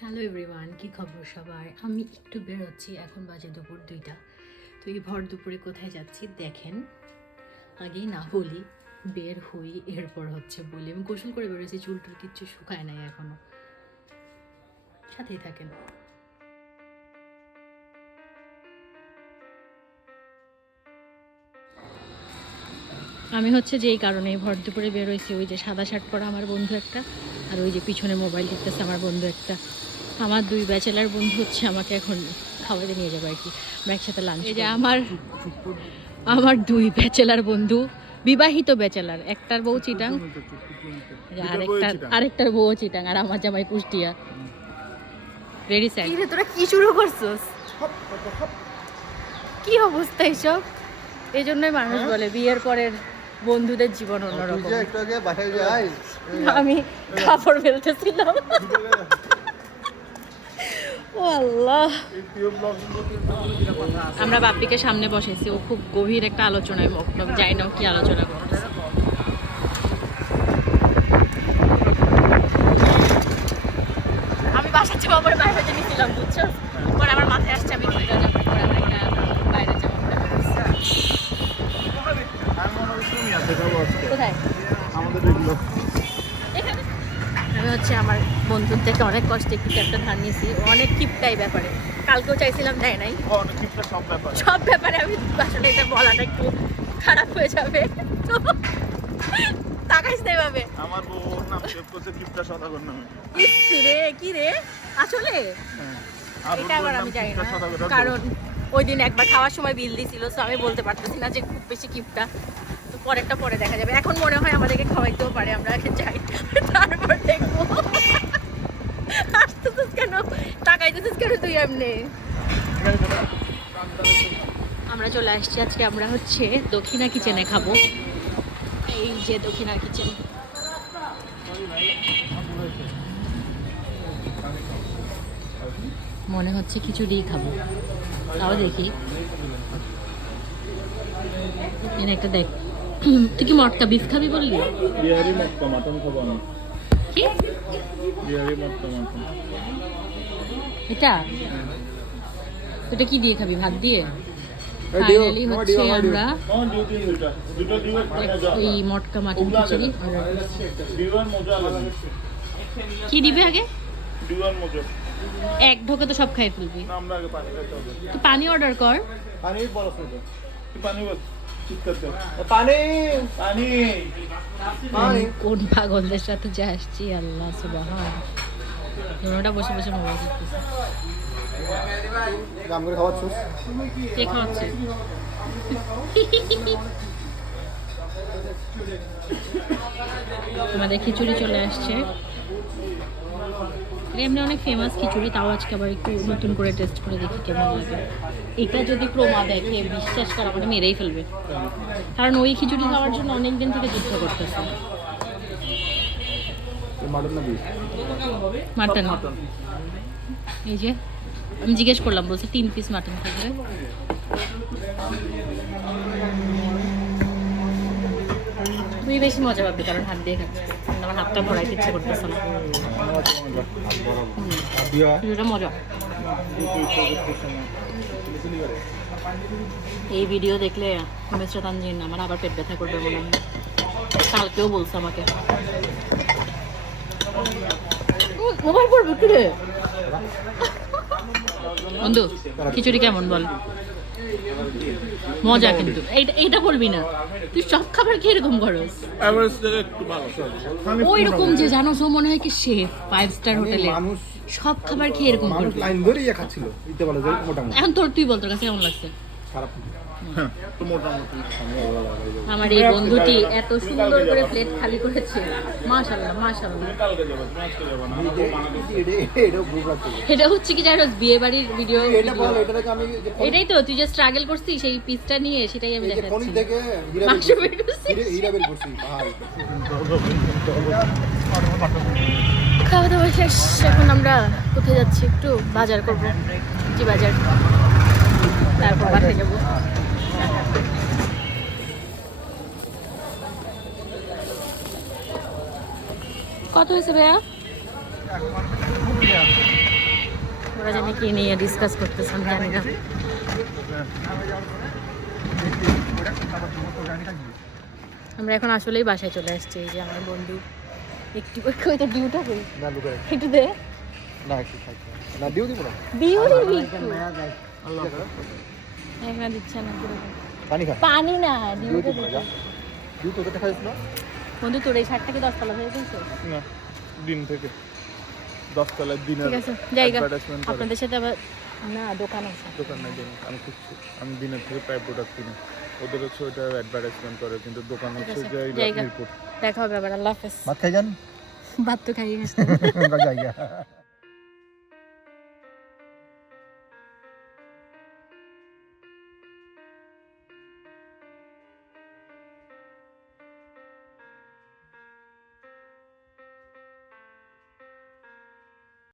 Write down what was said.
Hello everyone, কী খবর সবার? আমি একটু বেরোচ্ছি, এখন বাজে দুপুর 2টা। তো এই ভর দুপুরে কোথায় যাচ্ছি দেখেন। আগেই না বলি, বের হই এরপর হচ্ছে বলি। আমি গোসল করে বেরোচ্ছি, চুল টুল কিচ্ছু শুকায় নাই এখনো। সাথেই থাকেন। আমি হচ্ছে যে এই কারণে ভর দুপুরে বেরোইছি, ওই যে সাদা শার্ট পরা আমার বন্ধু একটা, আর ওই যে পিছনে মোবাইল টিপতেছে আমার বন্ধু একটা। আমার দুই ব্যাচেলার বন্ধু হচ্ছে আমাকে এখন খাওয়াতে নিয়ে যাবে আর কি, আমরা একসাথে লাঞ্চ। এই যে আমার দুই ব্যাচেলার বন্ধু, বিবাহিত ব্যাচেলার, একটার বউ চিটাং, আরেকটার বউ চিটাং, আর আমার জামাই কুষ্টিয়া। Very sad. তোরা কি শুরু করছস? কি অবস্থা এসব? এই জন্যই মানুষ বলে বিয়ের পরের বন্ধুদের জীবন অন্যরকম। আমি কাপড় ফেলতেছিলাম। ও আল্লাহ, আমরা বাপ্পিকে সামনে বসেছি, ও খুব গভীর একটা আলোচনায় মগ্ন, যাই না কি আলোচনা করতেছে। আমি বাসার যাবো পরে বাইরে নিয়েছিলাম, বুঝছো? পরে আমার মাথায় আসছে আমি বাইরে যাবো। কোথায়? আমি হচ্ছে আমার বন্ধুর থেকে অনেক কষ্টে একটু একটা ধার নিয়েছি, অনেক কিপটাই ব্যাপারে। কালকেও চাইছিলাম, দেয় নাই। সব ব্যাপারে আমি আসলে এটা বলাটা একটু খারাপ হয়ে যাবে, তো তাকাইস না এভাবে। আমার বউর নাম সেভ করছে কিপটা সদাগর নামে। কি রে আসলে এটা আবার আমি জানি না, কারণ ওই দিন একবার খাওয়ার সময় বিল দিছিল, তো আমি বলতে পারতেছি না যে খুব বেশি কিপটা। তো পরেরটা পরে দেখা যাবে। এখন মনে হয় আমাদেরকে খাওয়াইতেও পারে, আমরা আগে যাই তারপর দেখবো। আসতেছিস কেন, তাকাইতেছিস কেন তুই এমনি? আমরা চলে আসছি আজকে, আমরা হচ্ছে দক্ষিণা কিচেনে খাবো। এই যে দক্ষিণা কিচেন। মনে হচ্ছে খিচুড়ি খাবো, তাও দেখি। এনে একটা দেখ, তুই কি মটকা বিফ খাবি বললি? বিহারি মটকা মাটন খাবো আমি। কি বিহারি মটকা মাটন? এটা এটা কি দিয়ে খাবি? ভাত দিয়ে? ফাইনালি হচ্ছে আমরা এই মটকা মাটন খিচুড়ি কি দিবে আগে? এক ঢোকে তো সব খাই ফেলবি। তুই পানি অর্ডার কর। কোন পাগলদের সাথে যে আসছি, আল্লাহ সুবহান। ওটা বসে বসে মোবাইল দেখতেছে। কে খাওয়াচ্ছে? আমাদের খিচুড়ি চলে আসছে। এমনি অনেক ফেমাস খিচুড়ি, তাও আজকে আবার একটু নতুন করে টেস্ট করে দেখি কেমন লাগে। এটা যদি প্রমা দেখে বিশ্বাস করা মানে মেরেই ফেলবে, কারণ ওই খিচুড়ি খাওয়ার জন্য অনেক দিন থেকে যুদ্ধ করতেছে। মাটন। এই যে আমি জিজ্ঞেস করলাম, বলছে 3 পিস মাটন থাকবে। তুই বেশি মজা পাবি কারণ হাত দিয়ে খাচ্ছিস, আমার হাতটা ভরাইতে ইচ্ছে করতেছে না। মজা। এই ভিডিও দেখলে মিস্টার তানজিন আমার আবার পেট ব্যথা করবে মনে হয়। কালকেও বলছে আমাকে মোবাইল পড়বে কি রে। বন্ধু খিচুড়ি কেমন বল? মজা, কিন্তু এইটা বলবি না। তুই সব খাবার কি এরকম করস? ওই রকম যে জানোস, ও মনে হয় কি শেফ 5 স্টার হোটেলে, সব খাবার খেয়ে এরকম করবি। এখন তুই বল, তোর কাছে কেমন লাগছে? আমার এই বন্ধুটি এত সুন্দর করে প্লেট খালি করেছে, মাশাআল্লাহ মাশাআল্লাহ। এটা হচ্ছে কি জানোস, বিয়ে বাড়ির ভিডিও। এটাই তো তুই যে স্ট্রাগল করছিস সেই পিসটা নিয়ে, সেটাই আমি দেখাচ্ছি। মাংস বের করছিস। খাওয়া দাওয়া শেষ, এখন আমরা কোথায় যাচ্ছি? একটু বাজার করবো, কি বাজার, তারপর বাসায় যাবো। কত হয়েছে ভাইয়া? ওরা জানি কি নিয়ে ডিসকাস করতেছে আমি জানি না। আমরা এখন আসলেই বাসায় চলে আসছি। এই যে আমার বন্ধু একটু ওই তো ডিউটা কই না লুকাই একটু দে না একটু খাইতে না দিও দিব না ডিউ দিবি একটু। আল্লাহ এখানে দিচ্ছে না পুরো। পানি খা পানি না দিও ডিউটা দিব না যা দিও তো দেখা যাচ্ছে না বন্ধু তোর এই শার্টটা কি 10 তলা হয়ে গেছে? না দিন থেকে 10 তলায় দিনের ঠিক আছে জায়গা অ্যাডভার্টাইজমেন্ট করে আপনাদের সাথে আবার না দোকান আছে। দোকান নাই দিন আমি খুঁজছি আমি দিনের থেকে প্রায় প্রোডাক্ট কিনি ওদের হচ্ছে ওইটা অ্যাডভার্টাইজমেন্ট করে কিন্তু দোকান ঠিক হচ্ছে আছে, যে এই জায়গা। মিরপুর দেখা হবে আবার। আল্লাহ হাফেজ। ভাত খাই যান ভাত তো খাইয়ে গেছে। জায়গা